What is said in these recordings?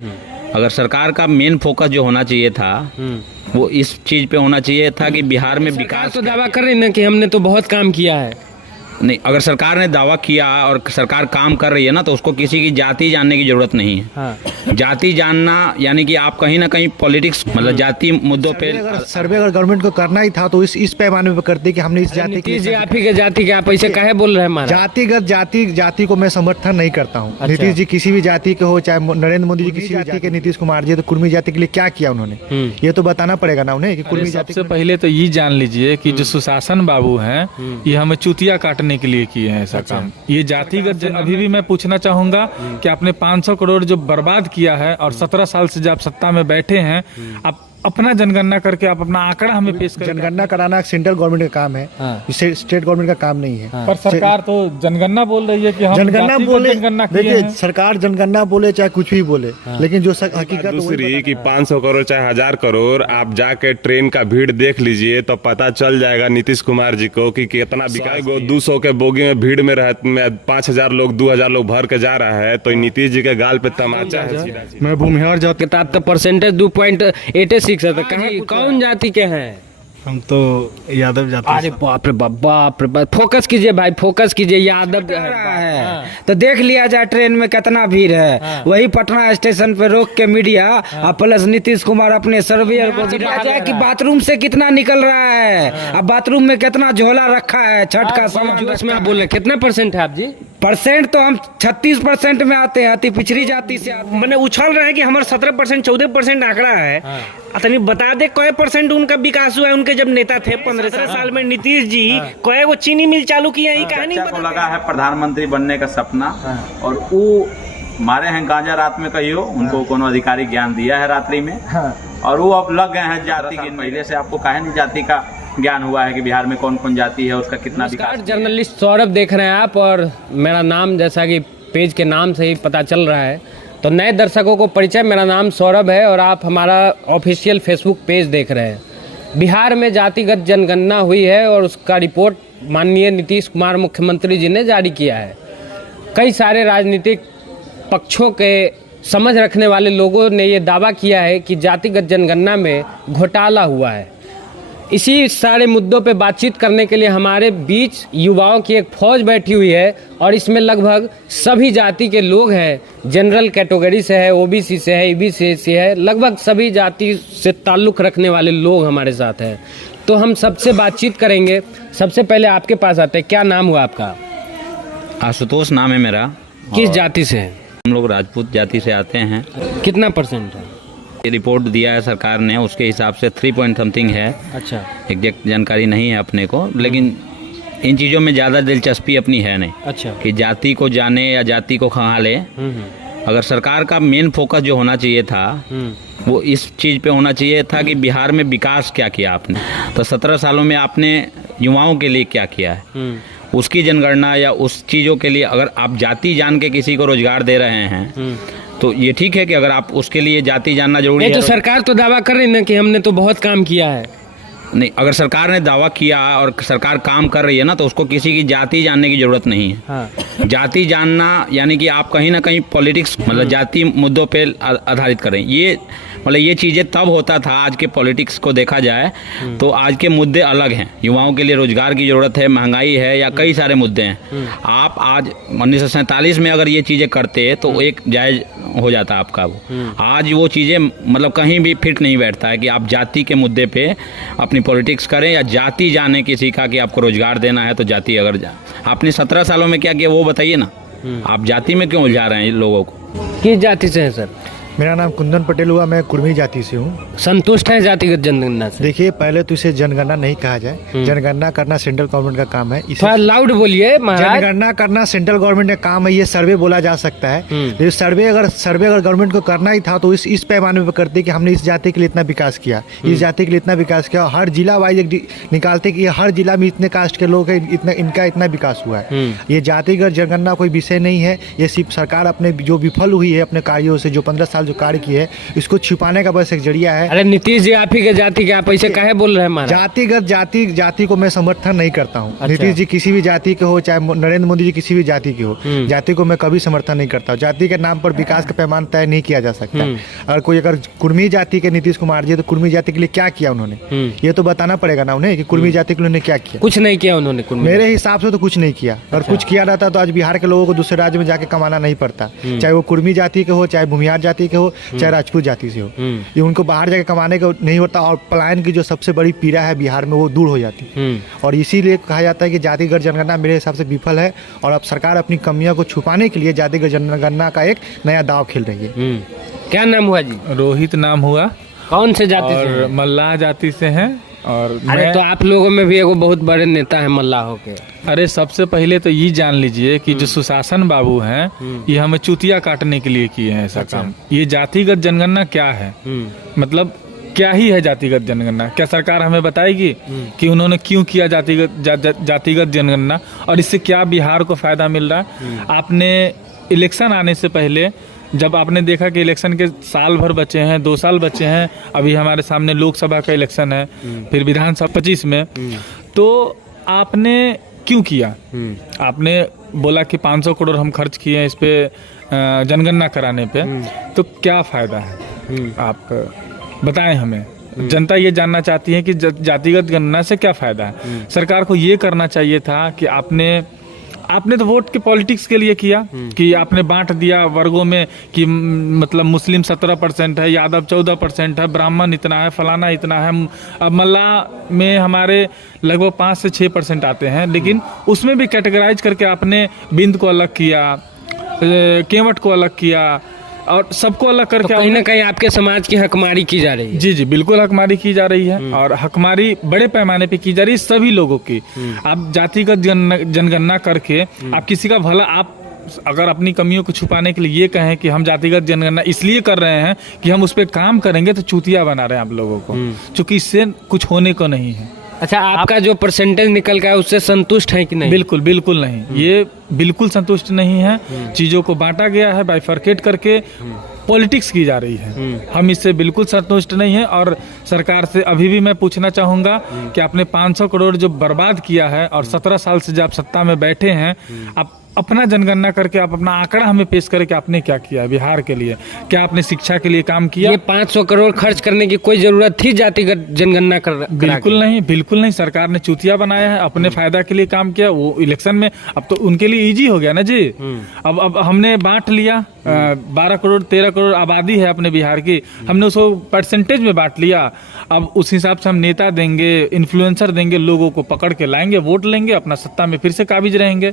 अगर सरकार का मेन फोकस जो होना चाहिए था वो इस चीज पे होना चाहिए था कि बिहार में विकास। तो दावा कर रही ना कि हमने तो बहुत काम किया है। नहीं, अगर सरकार ने दावा किया और सरकार काम कर रही है ना, तो उसको किसी की जाति जानने की जरूरत नहीं है। हाँ। जाति जानना यानी कि आप कहीं ना कहीं पॉलिटिक्स मतलब जाति मुद्दों पे सर्वे अगर गवर्नमेंट को करना ही था तो इस पैमाने पे करते कि हमने इस जाति की आप ही के जाति के आप ऐसे काहे बोल रहे हैं महाराज? जातिगत जाति को मैं समर्थन नहीं करता हूँ। अच्छा। नीतीश जी किसी भी जाति के हो, चाहे नरेंद्र मोदी जी किसी भी जाति के, नीतीश कुमार जी तो कुर्मी जाति के लिए क्या किया उन्होंने, ये तो बताना पड़ेगा ना उन्हें कि कुर्मी जाति। सबसे पहले तो ये जान लीजिए कि जो सुशासन बाबू हैं ये हमें चूतिया काटने के लिए किए हैं ऐसा काम। ये जातिगत अभी भी मैं पूछना चाहूंगा कि आपने 500 करोड़ जो बर्बाद किया है और 17 साल से जब आप सत्ता में बैठे हैं, आप अपना जनगणना करके आप अपना आंकड़ा हमें पेश करें। जनगणना कराना सेंट्रल गवर्नमेंट का काम है, इसे स्टेट गवर्नमेंट का काम नहीं है। पर सरकार तो जनगणना बोल रही है कि हम जनगणना बोले, जनगणना किए देखिए हैं। सरकार जनगणना बोले चाहे कुछ भी बोले, लेकिन जो हकीकत दूसरी कि 500 करोड़ चाहे 1000 करोड़ आप जाके ट्रेन का भीड़ देख लीजिए तो पता चल जाएगा नीतीश कुमार जी को कि कितना विकास। 200 के बोगी में भीड़ में 5000 लोग 2000 लोग भर के जा रहा है, तो नीतीश जी के गाल पे तमाचा है। मैं भूमिहार जाति किताब का परसेंटेज 2.86 है। तो कहाँ कौन जाति के हैं? हम तो यादव जाति। अरे बाप रे बाप रे बाप, फोकस कीजिए भाई, फोकस कीजिए। यादव है तो देख लिया जाए ट्रेन में कितना भीड़ है। वही पटना स्टेशन पे रोक के मीडिया और प्लस नीतीश कुमार अपने सर्वेयर को दिखा जाए कि बाथरूम से कितना निकल रहा है, अब बाथरूम में कितना झोला रखा है छठ का सामान। उसमें आप बोल रहे कितना परसेंट है आप जी? परसेंट तो हम 36% में आते हैं, अति पिछड़ी जाति से मैंने उछल रहे हैं कि हमारा 17% 14% आंकड़ा है। अतनी बता दे कोई परसेंट उनका विकास हुआ है उनके जब नेता थे 15 साल में नीतीश जी कोई वो चीनी मिल चालू किया है। कहानी को लगा है प्रधानमंत्री बनने का सपना और वो मारे हैं गांजा रात में कहियो, उनको कोनो अधिकारी ज्ञान दिया है रात्रि में और वो अब लग गए हैं जाति के। पहले से आपको काहे नहीं जाति का ज्ञान हुआ है कि बिहार में कौन कौन जाति है, उसका कितना विकास। जर्नलिस्ट सौरभ देख रहे हैं आप और मेरा नाम जैसा कि पेज के नाम से ही पता चल रहा है, तो नए दर्शकों को परिचय, मेरा नाम सौरभ है और आप हमारा ऑफिशियल फेसबुक पेज देख रहे हैं। बिहार में जातिगत जनगणना हुई है और उसका रिपोर्ट माननीय नीतीश कुमार मुख्यमंत्री जी ने जारी किया है। कई सारे राजनीतिक पक्षों के समझ रखने वाले लोगों ने ये दावा किया है कि जातिगत जनगणना में घोटाला हुआ है। इसी सारे मुद्दों पे बातचीत करने के लिए हमारे बीच युवाओं की एक फौज बैठी हुई है और इसमें लगभग सभी जाति के लोग हैं। जनरल कैटेगरी से है, ओबीसी से है, ईबीसी से है, लगभग सभी जाति से ताल्लुक़ रखने वाले लोग हमारे साथ हैं। तो हम सबसे बातचीत करेंगे। सबसे पहले आपके पास आते हैं, क्या नाम हुआ आपका? आशुतोष नाम है मेरा। किस जाति से है? हम लोग राजपूत जाति से आते हैं। कितना परसेंट है? ये रिपोर्ट दिया है सरकार ने, उसके हिसाब से 3 पॉइंट समथिंग है। अच्छा, एग्जैक्ट जानकारी नहीं है अपने को, लेकिन इन चीज़ों में ज़्यादा दिलचस्पी अपनी है नहीं। अच्छा, कि जाति को जाने या जाति को खंगाले। अगर सरकार का मेन फोकस जो होना चाहिए था वो इस चीज़ पे होना चाहिए था कि बिहार में विकास क्या किया आपने। तो 17 सालों में आपने युवाओं के लिए क्या किया है, उसकी जनगणना या उस चीज़ों के लिए। अगर आप जाति जान के किसी को रोजगार दे रहे हैं तो ये ठीक है कि अगर आप उसके लिए जाति जानना जरूरी है। तो सरकार तो दावा कर रही है ना कि हमने तो बहुत काम किया है। नहीं, अगर सरकार ने दावा किया और सरकार काम कर रही है ना, तो उसको किसी की जाति जानने की जरूरत नहीं है। जाति जानना यानी कि आप कहीं ना कहीं पॉलिटिक्स मतलब जाति मुद्दों पे आधारित करें। ये मतलब ये चीज़ें तब होता था। आज के पॉलिटिक्स को देखा जाए तो आज के मुद्दे अलग हैं। युवाओं के लिए रोजगार की जरूरत है, महंगाई है या कई सारे मुद्दे हैं। आप आज 1947 में अगर ये चीज़ें करते तो एक जायज़ हो जाता आपका। वो आज वो चीज़ें मतलब कहीं भी फिट नहीं बैठता है कि आप जाति के मुद्दे पे अपनी पॉलिटिक्स करें या जाति जाने किसी का कि आपको रोजगार देना है तो जाति। अगर आपने 17 सालों में क्या किया वो बताइए ना। आप जाति में क्यों उलझा रहे हैं लोगों को? किस जाति से है सर? मेरा नाम कुंदन पटेल हुआ, मैं कुर्मी जाति से हूँ। संतुष्ट है जातिगत जनगणना से? देखिए, पहले तो इसे जनगणना नहीं कहा जाए। जनगणना करना सेंट्रल गवर्नमेंट का काम है। थोड़ा लाउड बोलिए महाराज। जनगणना करना सेंट्रल गवर्नमेंट का काम है, ये सर्वे बोला जा सकता है। लेकिन सर्वे अगर गवर्नमेंट को करना ही था तो इस पैमाने पर करते कि हमने इस जाति के लिए इतना विकास किया, इस जाति के लिए इतना विकास किया। हर जिला वाइज निकालते कि हर जिला में इतने कास्ट के लोग हैं, इतना विकास हुआ है। ये जातिगत जनगणना कोई विषय नहीं है। ये सिर्फ सरकार अपने जो विफल हुई है अपने कार्यों से, जो 15 साल जो कार्य किए है इसको छिपाने का बस एक जरिया है। अरे नीतीश जी, आप ही के जाति के आप ऐसे काहे बोल रहे हैं महाराज? जातिगत जाति को मैं समर्थन नहीं करता हूँ। अच्छा। नीतीश जी किसी भी जाति के हो, चाहे नरेंद्र मोदी जी किसी भी जाति के हो, जाति को मैं कभी समर्थन नहीं करता हूँ। जाति के नाम पर विकास का पैमाना तय नहीं किया जा सकता। अगर कोई अगर कुर्मी जाति के नीतीश कुमार जी, तो कुर्मी जाति के लिए क्या किया उन्होंने, ये तो बताना पड़ेगा ना उन्हें कि कुर्मी जाति के लिए उन्होंने क्या किया। कुछ नहीं किया उन्होंने। मेरे हिसाब से तो कुछ नहीं किया। अगर कुछ किया रहता तो आज बिहार के लोगों को दूसरे राज्य में जाके कमाना नहीं पड़ता, चाहे वो कुर्मी जाति के हो, चाहे भूमिहार जाति के हो, चाहे राजपूत जाति से हो। ये उनको बाहर जाके कमाने का नहीं होता और पलायन की जो सबसे बड़ी पीड़ा है बिहार में वो दूर हो जाती। और इसीलिए कहा जाता है कि जातिगत जनगणना मेरे हिसाब से विफल है और अब सरकार अपनी कमियों को छुपाने के लिए जातिगत जनगणना का एक नया दाव खेल रही है। क्या नाम हुआ जी? रोहित नाम हुआ। कौन से जाति से और हैं? मल्लाह जाति से हैं। और अरे तो आप लोगों में भी एगो बहुत बड़े नेता है मल्लाहों के। अरे सबसे पहले तो ये जान लीजिए कि जो सुशासन बाबू हैं ये हमें चूतिया काटने के लिए किए हैं ऐसा काम। ये जातिगत जनगणना क्या है, मतलब क्या ही है जातिगत जनगणना? क्या सरकार हमें बताएगी कि उन्होंने क्यों किया जातिगत जनगणना और इससे क्या बिहार को फायदा मिल रहा है? आपने इलेक्शन आने से पहले जब आपने देखा कि इलेक्शन के साल भर बचे हैं, 2 साल बचे हैं, अभी हमारे सामने लोकसभा का इलेक्शन है, फिर विधानसभा 25 में, तो आपने क्यों किया? आपने बोला कि 500 करोड़ हम खर्च किए हैं इस पे जनगणना कराने पे, तो क्या फायदा है? आप बताएं हमें। जनता ये जानना चाहती है कि जातिगत गणना से क्या फायदा है। सरकार को ये करना चाहिए था कि आपने तो वोट के पॉलिटिक्स के लिए किया कि आपने बांट दिया वर्गों में कि मतलब मुस्लिम 17% है, यादव 14% है, ब्राह्मण इतना है, फलाना इतना है। अब मल्लाह में हमारे लगभग 5 से 6% आते हैं, लेकिन उसमें भी कैटेगराइज करके आपने बिंद को अलग किया, केवट को अलग किया और सबको अलग करके तो कहीं ना कहीं आपके समाज की हकमारी की जा रही है। जी बिल्कुल हकमारी की जा रही है और हकमारी बड़े पैमाने पे की जा रही है सभी लोगों की। आप जातिगत जनगणना करके आप किसी का भला, आप अगर अपनी कमियों को छुपाने के लिए ये कहें कि हम जातिगत जनगणना इसलिए कर रहे हैं कि हम उस पर काम करेंगे, तो चूतिया बना रहे हैं आप लोगों को, क्योंकि इससे कुछ होने को नहीं है। अच्छा, आपका जो परसेंटेज निकल का है उससे संतुष्ट है कि नहीं? बिल्कुल नहीं, ये बिल्कुल संतुष्ट नहीं है। चीजों को बांटा गया है, बाइफरकेट करके पॉलिटिक्स की जा रही है। हम इससे बिल्कुल संतुष्ट नहीं है और सरकार से अभी भी मैं पूछना चाहूंगा कि आपने 500 करोड़ जो बर्बाद किया है और 17 साल से जब आप सत्ता में बैठे हैं, आप अपना जनगणना करके आप अपना आंकड़ा हमें पेश करें कि आपने क्या किया है बिहार के लिए। क्या आपने शिक्षा के लिए काम किया? ये 500 करोड़ खर्च करने की कोई जरूरत थी जातिगत जनगणना बिल्कुल नहीं। सरकार ने चूतिया बनाया है, अपने फायदा के लिए काम किया। वो इलेक्शन में अब तो उनके लिए इजी हो गया ना जी। अब हमने बांट लिया, 12 करोड़ 13 करोड़ आबादी है अपने बिहार की, हमने उसको परसेंटेज में बांट लिया। अब उस हिसाब से हम नेता देंगे, इन्फ्लुएंसर देंगे, लोगों को पकड़ के लाएंगे, वोट लेंगे, अपना सत्ता में फिर से काबिज रहेंगे।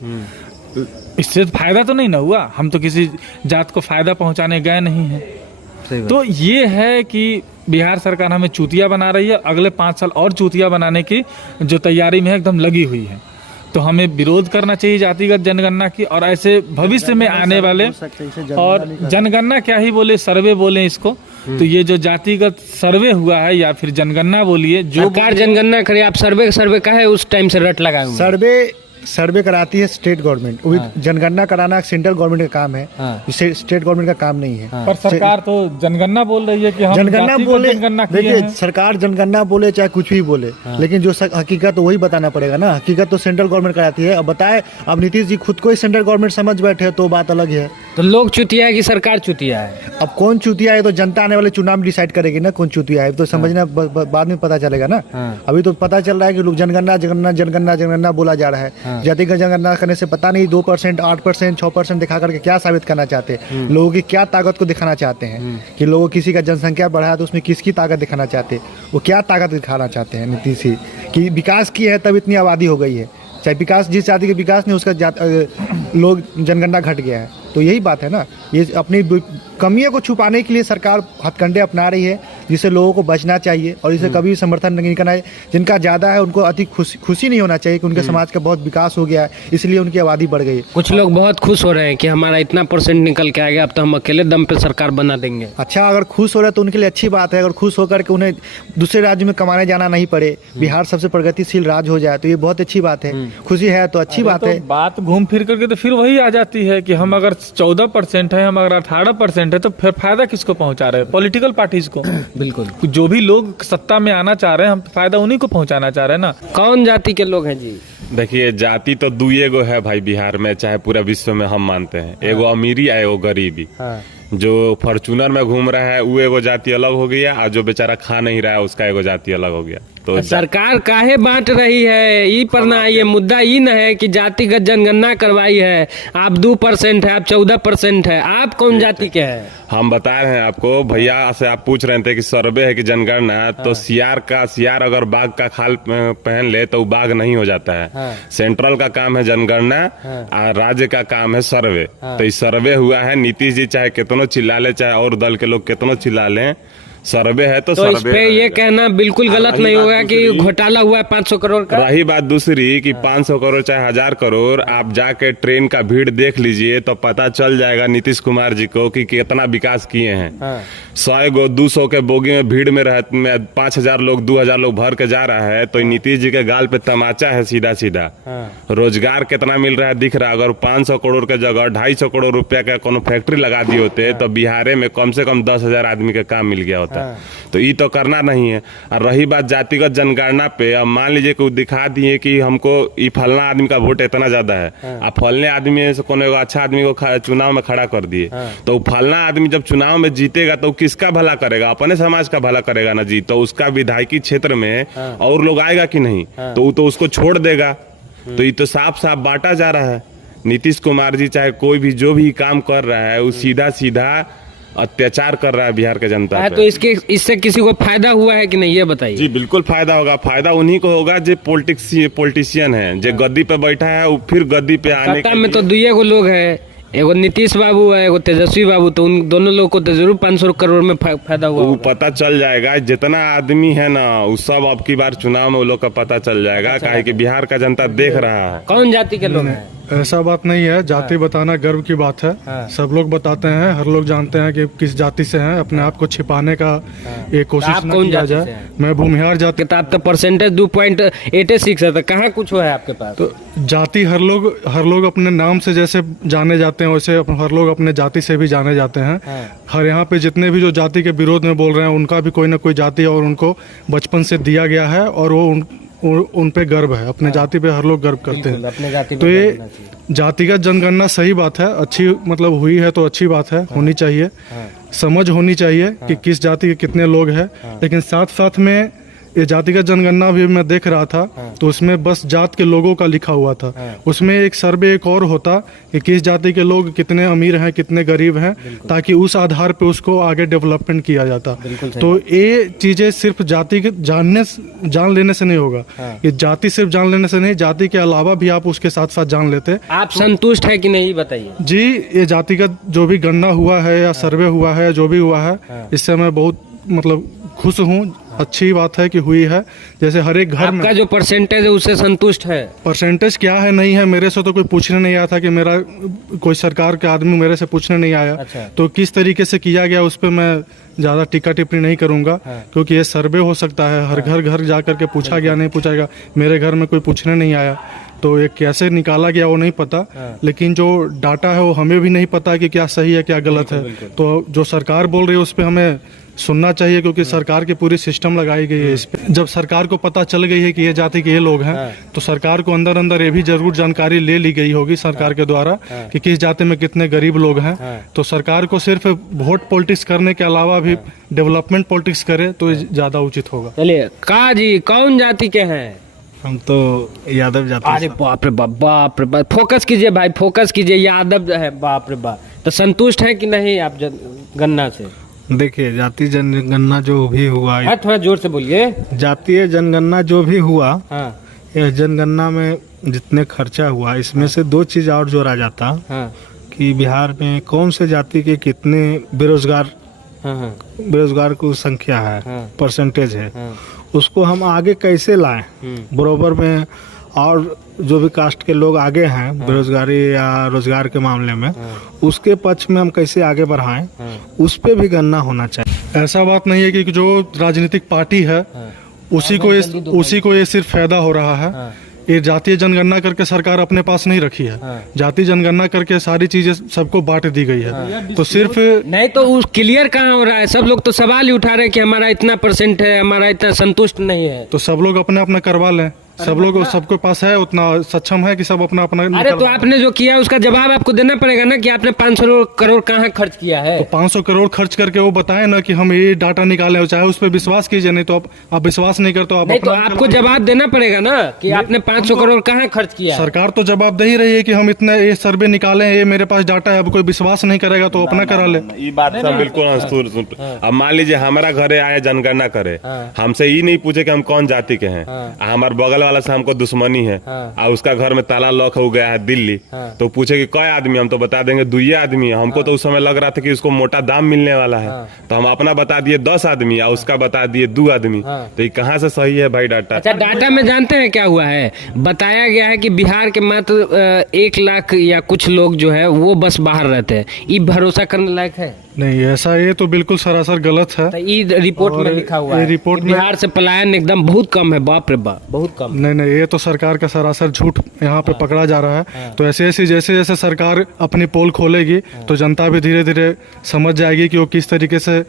इससे फायदा तो नहीं ना हुआ। हम तो किसी जात को फायदा पहुंचाने गए नहीं हैं। तो ये है कि बिहार सरकार हमें चूतिया बना रही है, अगले 5 साल और चूतिया बनाने की जो तैयारी में एकदम लगी हुई है। तो हमें विरोध करना चाहिए जातिगत जनगणना की, और ऐसे भविष्य में आने वाले, और जनगणना क्या ही बोले, सर्वे बोले इसको, तो ये जो जातिगत सर्वे हुआ है या फिर जनगणना बोलिए, जो सरकार जनगणना करे, आप सर्वे का है उस टाइम से रट लगाए हुए। सर्वे कराती है स्टेट गवर्नमेंट। जनगणना कराना सेंट्रल गवर्नमेंट का काम है, स्टेट गवर्नमेंट का काम नहीं है। पर सरकार तो जनगणना बोल रही है कि हम जनगणना बोले, देखिए हैं। सरकार जनगणना बोले चाहे कुछ भी बोले, लेकिन जो हकीकत वही बताना पड़ेगा ना। हकीकत तो सेंट्रल गवर्नमेंट कराती है। अब बताए, अब नीतीश जी खुद को ही सेंट्रल गवर्नमेंट समझ बैठे तो बात अलग है। तो लोग चुतिया है कि सरकार चुतिया है? अब कौन चुतिया है तो जनता आने वाले चुनाव में डिसाइड करेगी ना कौन चुतिया है, तो समझना बाद में पता चलेगा ना। अभी तो पता चल रहा है कि लोग जनगणना बोला जा रहा है। जातिगत जनगणना करने से पता नहीं 2%, 8%, 6% दिखा करके क्या साबित करना चाहते हैं, लोगों की क्या ताकत को दिखाना चाहते हैं, कि लोगों किसी का जनसंख्या बढ़ा तो उसमें किसकी ताकत दिखाना चाहते हैं, वो क्या ताकत दिखाना चाहते हैं नीतीश जी कि विकास की है तब इतनी आबादी हो गई है। चाहे विकास जिस जाति के विकास नहीं, उसका लोग जनगणना घट गया है। तो यही बात है ना, ये अपनी कमियों को छुपाने के लिए सरकार हथकंडे अपना रही है। जिससे लोगों को बचना चाहिए और इसे कभी समर्थन नहीं करना है। जिनका ज़्यादा है उनको अति खुशी नहीं होना चाहिए कि उनके समाज का बहुत विकास हो गया है, इसलिए उनकी आबादी बढ़ गई है। कुछ लोग बहुत खुश हो रहे हैं कि हमारा इतना परसेंट निकल के आ गया, अब तो हम अकेले दम पे सरकार बना देंगे। अच्छा, अगर खुश हो रहे हैं तो उनके लिए अच्छी बात है। अगर खुश होकर के उन्हें दूसरे राज्य में कमाने जाना नहीं पड़े, बिहार सबसे प्रगतिशील राज्य हो जाए तो ये बहुत अच्छी बात है। खुशी है तो अच्छी बात है। बात घूम फिर करके तो फिर वही आ जाती है कि हम अगर 14% है, हम अगर 18% है, तो फिर फायदा किसको पहुंचा रहे हैं? पॉलिटिकल पार्टीज को। बिल्कुल, जो भी लोग सत्ता में आना चाह रहे हैं, हम फायदा उन्हीं को पहुंचाना चाह रहे हैं ना। कौन जाति के लोग हैं जी? देखिए, जाति तो दुए गो है भाई बिहार में, चाहे पूरा विश्व में हम मानते हैं। एगो अमीरी है, एगो गरीबी। जो फॉर्चूनर में घूम रहा है वो एगो जाति अलग हो गया, और जो बेचारा खा नहीं रहा है उसका एगो जाति अलग हो गया। तो सरकार काहे बांट रही है ई पर ना, ये मुद्दा ही न है कि जातिगत जनगणना करवाई है, आप 2% है, आप 14% है, आप कौन जाति के हैं? हम बता रहे हैं आपको, भैया से आप पूछ रहे थे कि सर्वे है कि जनगणना, तो सियार अगर बाघ का खाल पहन ले तो वो बाघ नहीं हो जाता है। सेंट्रल का काम है जनगणना और राज्य का काम है सर्वे। तो इस सर्वे हुआ है, नीतीश जी चाहे कितनों चिल्ला ले, चाहे और दल के लोग कितनों चिल्ला लें, सर्वे है तो सर्वे। इस पे ये कहना बिल्कुल गलत नहीं होगा कि घोटाला हुआ है 500 करोड़ का। रही बात दूसरी कि 500 करोड़ चाहे 1000 करोड़, आप जाके ट्रेन का भीड़ देख लीजिए तो पता चल जाएगा नीतीश कुमार जी को कि कितना विकास किए हैं। 100 गो 200 के बोगी में भीड़ में 5000 लोग 2000 लोग भर के जा रहा है, तो नीतीश जी के गाल पे तमाचा है सीधा सीधा। रोजगार कितना मिल रहा है दिख रहा है। अगर 500 करोड़ के जगह 250 करोड़ रुपया का कोनो फैक्ट्री लगा दिए होते तो बिहार में कम से कम 10,000 आदमी का काम मिल गया होता। तो ये तो करना नहीं है। और रही बात जातिगत जनगणना पे, अब मान लीजिए कि दिखा दिए कि हमको ये फलना आदमी का वोट इतना ज्यादा है, आप फलने आदमी से कोनो अच्छा आदमी को चुनाव में खड़ा कर दिए, तो फलना आदमी जब चुनाव में जीतेगा तो किसका भला करेगा? अपने समाज का भला करेगा ना जी। तो उसका विधायकी क्षेत्र में और लोग आएगा कि नहीं, तो वो तो उसको छोड़ देगा। तो ये तो साफ साफ बांटा जा रहा है। नीतीश कुमार जी चाहे कोई भी जो भी काम कर रहा है वो सीधा सीधा अत्याचार कर रहा है बिहार के जनता पे। तो इससे किसी को फायदा हुआ है कि नहीं, ये बताइए। जी बिल्कुल फायदा होगा। फायदा उन्हीं को होगा जो पॉलिटिशियन है, जो गद्दी पे बैठा है, वो फिर गद्दी पे आने के में तो दुइये को लोग है, एगो नीतीश बाबू है, एगो तेजस्वी बाबू, तो उन दोनों लोगों को तो जरूर 500 करोड़ में फायदा हुआ। वो पता चल जाएगा, जितना आदमी है ना वो सब अब की बार चुनाव में वो लोग का पता चल जाएगा। काहे कि बिहार का जनता देख रहा है। कौन जाति के लोग हैं? ऐसा बात नहीं है, जाति बताना गर्व की बात है। सब लोग बताते हैं, हर लोग जानते हैं कि किस जाति से हैं। अपने आप को छिपाने का एक कोशिश न किया जाए। मैं भूमिहार जाति। आप तो परसेंटेज 2.86 है, तो कहाँ कुछ है आपके पास? तो जाति हर लोग अपने नाम से जैसे जाने जाते हैं वैसे हर लोग अपने जाति से भी जाने जाते हैं। हर यहाँ पे जितने भी जो जाति के विरोध में बोल रहे हैं उनका भी कोई ना कोई जाति और उनको बचपन से दिया गया है और वो उन पे गर्व है। अपने जाति पे हर लोग गर्व करते हैं। अपने जाति तो ये जातिगत जनगणना सही बात है, अच्छी मतलब हुई है तो अच्छी बात है, होनी चाहिए। समझ होनी चाहिए कि किस जाति के कितने लोग हैं। लेकिन साथ साथ में ये जातिगत जनगणना भी मैं देख रहा था तो उसमें बस जात के लोगों का लिखा हुआ था। उसमें एक सर्वे एक और होता कि किस जाति के लोग कितने अमीर हैं, कितने गरीब हैं, ताकि उस आधार पे उसको आगे डेवलपमेंट किया जाता। तो ये चीजें सिर्फ जाति के जान लेने से नहीं होगा। ये जाति सिर्फ जान लेने से नहीं, जाति के अलावा भी आप उसके साथ साथ जान लेते। आप संतुष्ट है कि नहीं, बताइए जी। ये जातिगत जो भी गणना हुआ है या सर्वे हुआ है, जो भी हुआ है, इससे मैं बहुत मतलब खुश हूँ। अच्छी बात है कि हुई है। जैसे हर एक घर में आपका जो परसेंटेज है उससे संतुष्ट है? परसेंटेज क्या है नहीं है, मेरे से तो कोई पूछने नहीं आया था कि मेरा कोई सरकार के आदमी मेरे से पूछने नहीं आया। अच्छा। तो किस तरीके से किया गया उस पर मैं ज़्यादा टीका टिप्पणी नहीं करूंगा। क्योंकि ये सर्वे हो सकता है, हर घर जा करके पूछा गया नहीं पूछा गया। मेरे घर में कोई पूछने नहीं आया, तो ये कैसे निकाला गया वो नहीं पता। लेकिन जो डाटा है वो हमें भी नहीं पता कि क्या सही है क्या गलत है। तो जो सरकार बोल रही है उस पर हमें सुनना चाहिए, क्योंकि सरकार की पूरी सिस्टम लगाई गई है इस पे। जब सरकार को पता चल गई है कि ये जाति के ये लोग हैं, तो सरकार को अंदर अंदर ये भी जरूर जानकारी ले ली गई होगी सरकार के द्वारा कि किस जाति में कितने गरीब लोग हैं। तो सरकार को सिर्फ वोट पॉलिटिक्स करने के अलावा भी डेवलपमेंट पॉलिटिक्स करे तो ज्यादा उचित होगा। चलिए का जी, कौन जाति के हैं? हम तो यादव जाति। अरे बाप रे बाप, बाप रे बाप, फोकस कीजिए भाई, फोकस कीजिए। यादव है, बाप रे बाप। तो संतुष्ट है कि नहीं आप गन्ना से? देखिए, जाति जनगणना जो भी हुआ, थोड़ा जोर से बोलिए। जातीय जनगणना जो भी हुआ, यह जनगणना में जितने खर्चा हुआ, इसमें से दो चीज और जोड़ा जाता कि बिहार में कौन से जाति के कितने बेरोजगार बेरोजगार की संख्या है, परसेंटेज है, उसको हम आगे कैसे लाएं बराबर में, और जो भी कास्ट के लोग आगे हैं बेरोजगारी या रोजगार के मामले में, उसके पक्ष में हम कैसे आगे बढ़ाएं, उस पे भी गणना होना चाहिए। ऐसा बात नहीं है कि जो राजनीतिक पार्टी है उसी को ये सिर्फ फायदा हो रहा है। ये जातीय जनगणना करके सरकार अपने पास नहीं रखी है। जातीय जनगणना करके सारी चीजें सबको बांट दी गई है। तो सिर्फ नहीं तो उस क्लियर कहाँ हो रहा है? सब लोग तो सवाल ही उठा रहे हैं कि हमारा इतना % है, हमारा इतना संतुष्ट नहीं है। तो सब लोग अपना अपना करवा लें। सब लोग, सबके पास है, उतना सक्षम है कि सब अपना अपना अरे तो आपने जो किया उसका जवाब आपको देना पड़ेगा ना कि आपने 500 करोड़ कहाँ खर्च किया है। तो 500 करोड़ खर्च करके वो बताए ना कि हम ये डाटा निकाले, चाहे उस पर विश्वास कीजिए, नहीं तो आप विश्वास नहीं करते, आप नहीं तो आपको जवाब देना पड़ेगा ना कि आपने 500 करोड़ कहाँ खर्च किया। सरकार तो जवाब दे ही रही है कि हम इतना ये सर्वे निकाले, ये मेरे पास डाटा है, अब कोई विश्वास नहीं करेगा तो अपना करा ले। ये बात सब बिल्कुल। अब मान लीजिए हमारा घरे आए जनगणना करे, हमसे ये नहीं पूछे कि हम कौन जाति के हैं, हमारे बगल वाला से हमको दुश्मनी है, और उसका घर में ताला लॉक हो गया है दिल्ली, तो पूछे कि कई आदमी, हम तो बता देंगे 2 आदमी है। हमको तो उस समय लग रहा था कि उसको मोटा दाम मिलने वाला है, तो हम अपना बता दिए 10 आदमी और उसका बता दिए 2 आदमी। तो ये कहाँ से सही है भाई डाटा? अच्छा, डाटा में जानते हैं क्या हुआ है? बताया गया है कि बिहार के मात्र 1 लाख या कुछ लोग जो है वो बस बाहर रहते हैं। ये भरोसा करने लायक है? नहीं, ऐसा ये तो बिल्कुल सरासर गलत है। तो ये रिपोर्ट में लिखा हुआ है रिपोर्ट में बिहार से पलायन एकदम बहुत कम है। बाप रे बाप, बहुत कम। नहीं, ये तो सरकार का सरासर झूठ यहाँ पे पकड़ा जा रहा है। तो ऐसे जैसे जैसे सरकार अपनी पोल खोलेगी तो जनता भी धीरे धीरे समझ जाएगी कि वो किस तरीके से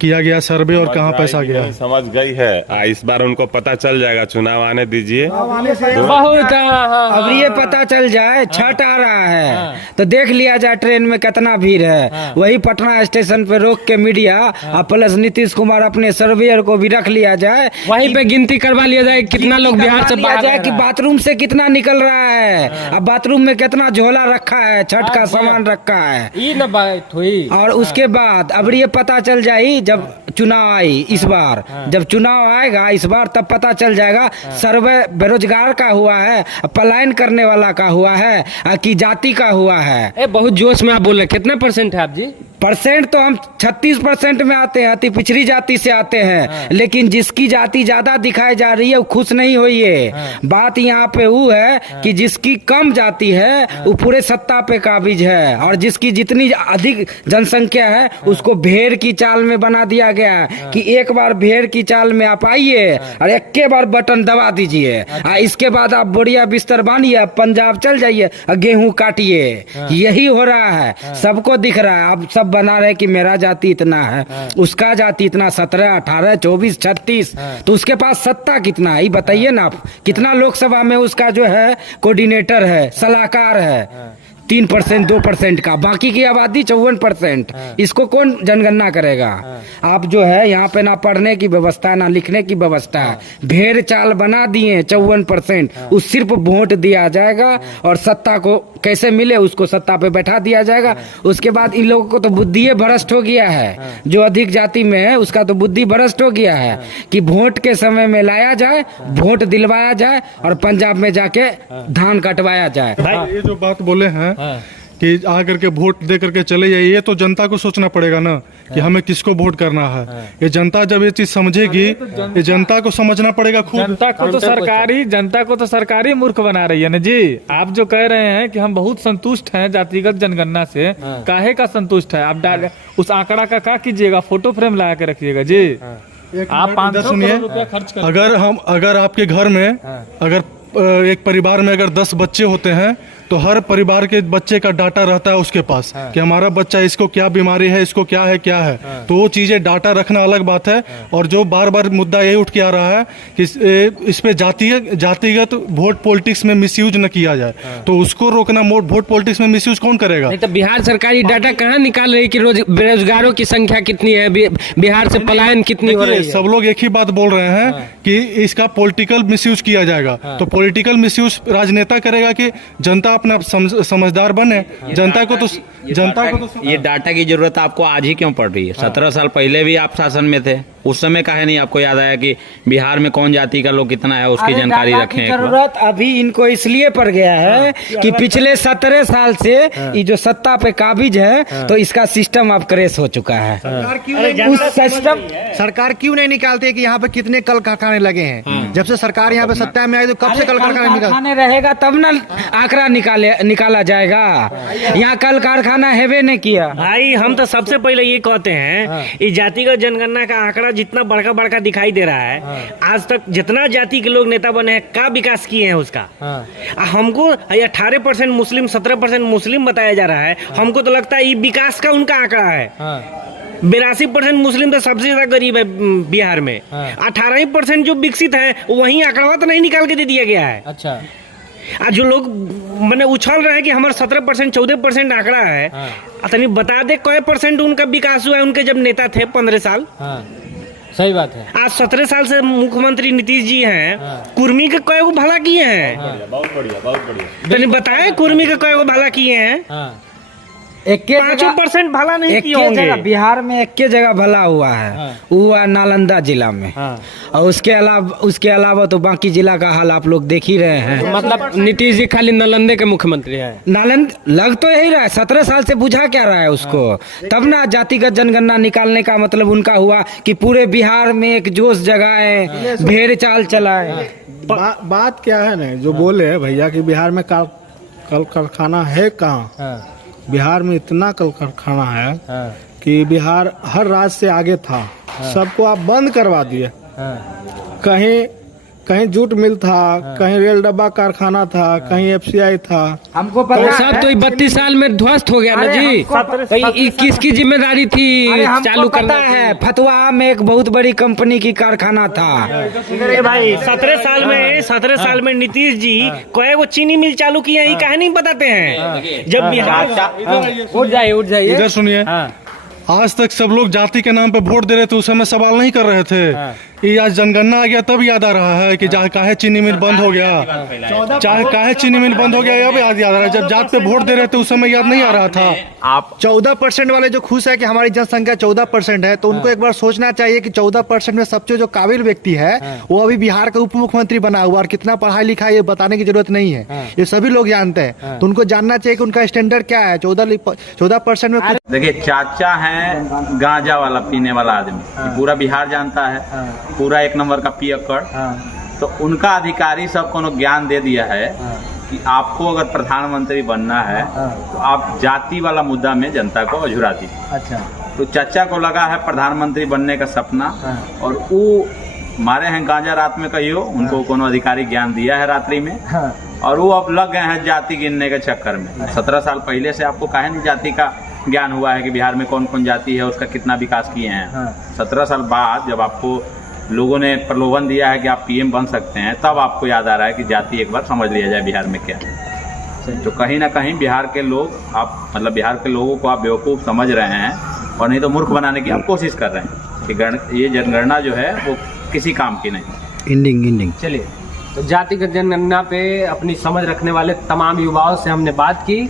किया गया सर्वे और कहाँ पैसा गया है। समझ गई है। इस बार उनको पता चल जाएगा, चुनाव आने दीजिए। बहुत अब ये पता चल जाए, छठ आ रहा है तो देख लिया जाए ट्रेन में कितना भीड़ है। वही पटना स्टेशन पे रोक के मीडिया और प्लस नीतीश कुमार अपने सर्वेयर को भी रख लिया जाए, वहीं पे गिनती करवा लिया जाए कितना लोग बिहार से बाहर जाए कि बाथरूम से कितना निकल रहा है, अब बाथरूम में कितना झोला रखा है, छठ का सामान रखा है। ये न बात हुई। और उसके बाद अब ये पता चल जाए जब चुनाव आई, इस बार जब चुनाव आएगा इस बार, तब पता चल जाएगा सर्वे बेरोजगार का हुआ है, पलायन करने वाला का हुआ है कि जाति का हुआ है। बहुत जोश में आप बोल रहे, कितना % है आप जी? % तो हम 36% में आते हैं, अति पिछड़ी जाति से आते हैं। लेकिन जिसकी जाति ज्यादा दिखाई जा रही है वो खुश नहीं हुई है। बात यहाँ पे वो है कि जिसकी कम जाति है वो पूरे सत्ता पे काबिज है, और जिसकी जितनी अधिक जनसंख्या है उसको भेड़ की चाल में बना दिया गया है कि एक बार भेड़ की चाल में आप आइए और एक के बार बटन दबा दीजिए, इसके बाद आप बढ़िया बिस्तर बांधिए, पंजाब चल जाइए और गेहूं काटिए। यही हो रहा है, सबको दिख रहा है। अब सब बना रहे कि मेरा जाति इतना है, उसका जाति इतना, 17, 18, 24, 36, तो उसके पास सत्ता कितना है ये बताइए ना आप। कितना लोकसभा में उसका जो है कोऑर्डिनेटर है, सलाहकार है, 3% 2% का, बाकी की आबादी 54%। इसको कौन जनगणना करेगा? आप जो है यहाँ पे ना पढ़ने की व्यवस्था है ना लिखने की व्यवस्था है, भेड़ चाल बना दिए 54%। उस सिर्फ वोट दिया जाएगा और सत्ता को कैसे मिले उसको सत्ता पे बैठा दिया जाएगा। उसके बाद इन लोगों को तो बुद्धि भ्रष्ट हो गया है, जो अधिक जाति में है उसका तो बुद्धि भ्रष्ट हो गया है कि वोट के समय में लाया जाए, वोट दिलवाया जाए और पंजाब में जाके धान कटवाया जाए। ये जो बात बोले हैं कि आ करके वोट दे करके चले जाइए, ये तो जनता को सोचना पड़ेगा ना कि हमें किसको वोट करना है। ये जनता जब ये चीज समझेगी, ये जनता को समझना पड़ेगा खुद। जनता को तो सरकारी मूर्ख बना रही है ना जी। आप जो कह रहे हैं कि हम बहुत संतुष्ट हैं जातिगत जनगणना से, काहे का संतुष्ट है? आप डाल उस आंकड़ा का क्या कीजिएगा? फोटो फ्रेम लगा के रखिएगा जी। आप 500 करोड़ रुपया खर्च कर, अगर आपके घर में अगर एक परिवार में अगर 10 बच्चे होते हैं तो हर परिवार के बच्चे का डाटा रहता है उसके पास कि हमारा बच्चा, इसको क्या बीमारी है, इसको क्या है तो वो चीजें डाटा रखना अलग बात है। और जो बार बार मुद्दा यही उठ के आ रहा है कि इस पे जातिगत वोट पॉलिटिक्स में मिसयूज न किया जाए, तो उसको रोकना। वोट पॉलिटिक्स में मिसयूज कौन करेगा? नहीं तो बिहार सरकारी डाटा कहाँ निकाल रही कि बेरोजगारों की संख्या कितनी है, बिहार से पलायन कितनी हो रही है? सब लोग एक ही बात बोल रहे हैं कि इसका पॉलिटिकल मिसयूज किया जाएगा। तो पॉलिटिकल मिसयूज राजनेता करेगा कि जनता अपना समझदार बने। जनता को तो ये डाटा की जरूरत आपको आज ही क्यों पड़ रही है? 17 साल पहले भी आप शासन में थे, उस समय काहे नहीं आपको याद आया कि बिहार में कौन जाति का लोग कितना है, उसकी अरे जानकारी डाटा रखें की एक बार। जरूरत अभी इनको इसलिए पड़ गया है कि पिछले 17 साल से ये जो सत्ता पे काबिज है तो इसका सिस्टम अब क्रैश हो चुका है। उस सिस्टम सरकार क्यों नहीं निकालती है कि यहाँ पे कितने कल कारखाने लगे हैं? जब से सरकार यहाँ पे सत्ता में आई तो कब से कल कारखाने निकाल कारखाने रहेगा तब ना आंकड़ा निकाला जाएगा। यहाँ कल कारखाना हेवे नहीं किया। भाई हम तो सबसे पहले ये कहते हैं इस जातिगत जनगणना का आंकड़ा जितना बड़का बड़का दिखाई दे रहा है, आज तक जितना जाति के लोग नेता बने हैं का विकास किए हैं उसका। हमको 18% मुस्लिम 17% मुस्लिम बताया जा रहा है, हमको तो लगता है ये विकास का उनका आंकड़ा है। 82% मुस्लिम तो सबसे ज्यादा गरीब है बिहार में। 18% जो विकसित है वही आंकड़ा तो नहीं निकाल के दे दिया गया है। अच्छा, आज जो लोग मैंने उछल रहे हैं कि हमारा 17% 14% आंकड़ा है, अतनी बता दे कई % उनका विकास हुआ है उनके जब नेता थे 15 साल। सही बात है। आज 17 साल से मुख्यमंत्री नीतीश जी हैं, कुर्मी के कई को भला किए हैं। बहुत बढ़िया। तो बताए कुर्मी के कई को भला किए हैं। 5% भला नहीं किए होंगे। बिहार में एक जगह भला हुआ है, हुआ नालंदा जिला में। और उसके अलावा तो बाकी जिला का हाल आप लोग देख ही रहे हैं। मतलब नीतीश जी खाली नालंदे के मुख्यमंत्री है। नालंद लग तो यही रहा है, 17 साल से बुझा क्या रहा है उसको। तब ना जातिगत जनगणना निकालने का मतलब उनका हुआ कि पूरे बिहार में एक जोश जगाए, भेड़ चाल चलाए। बात क्या है ना, जो बोले भैया कि बिहार में कल कारखाना है कहाँ? बिहार में इतना कल कारखाना है कि बिहार हर राज्य से आगे था, सबको आप बंद करवा दिए। कहीं जूट मिल था, कहीं रेल डब्बा कारखाना था, कहीं FCI था। हमको तो पता सब है तो 32 साल में ध्वस्त हो गया ना जी। तो किसकी जिम्मेदारी थी चालू पता करने है, फतुहा में एक बहुत बड़ी कंपनी की कारखाना था। भाई 17 साल में नीतीश जी कई को चीनी मिल चालू किए हैं, ये काहे नहीं बताते हैं? जब बिहार उठ जाइए इधर सुनिए, आज तक सब लोग जाति के नाम पे वोट दे रहे थे, उस समय सवाल नहीं कर रहे थे। ये आज जनगणना आ गया तब याद आ रहा है कि काहे चीनी मिल बंद हो गया, चाहे काहे चीनी मिल बंद हो गया, अब याद आ रहा है। जब जात पे वोट दे रहे थे उस समय याद नहीं आ रहा था। आप 14% वाले जो खुश है कि हमारी जनसंख्या 14% है, तो उनको एक बार सोचना चाहिए कि 14% में सबसे जो काबिल व्यक्ति है वो अभी बिहार का उप मुख्यमंत्री बना हुआ, और कितना पढ़ाई लिखा है ये बताने की जरूरत नहीं है, ये सभी लोग जानते हैं। तो उनको जानना चाहिए कि उनका स्टैंडर्ड क्या है। 14% में देखिए, चाचा है गांजा वाला पीने वाला आदमी, पूरा बिहार जानता है, पूरा 1 नंबर का पियक्कड़। तो उनका अधिकारी सबको ज्ञान दे दिया है कि आपको अगर प्रधानमंत्री बनना है तो आप जाति वाला मुद्दा में जनता को अझुरा दीजिए। अच्छा, तो चाचा को लगा है प्रधानमंत्री बनने का सपना, और वो मारे हैं गांजा रात में, कहियो उनको कोनो अधिकारी ज्ञान दिया है रात्रि में, और वो अब लग गए हैं जाति गिनने के चक्कर में। 17 साल पहले से आपको काहे नहीं जाति का ज्ञान हुआ है कि बिहार में कौन कौन जाति है, उसका कितना विकास किए हैं? 17 साल बाद जब आपको लोगों ने प्रलोभन दिया है कि आप PM बन सकते हैं, तब आपको याद आ रहा है कि जाति एक बार समझ लिया जाए बिहार में क्या है। तो कहीं ना कहीं बिहार के लोग बिहार के लोगों को आप बेवकूफ़ समझ रहे हैं, और नहीं तो मूर्ख बनाने की आप कोशिश कर रहे हैं कि ये जनगणना जो है वो किसी काम की नहीं। इंडिंग चलिए, तो जातिगत जनगणना पे अपनी समझ रखने वाले तमाम युवाओं से हमने बात की।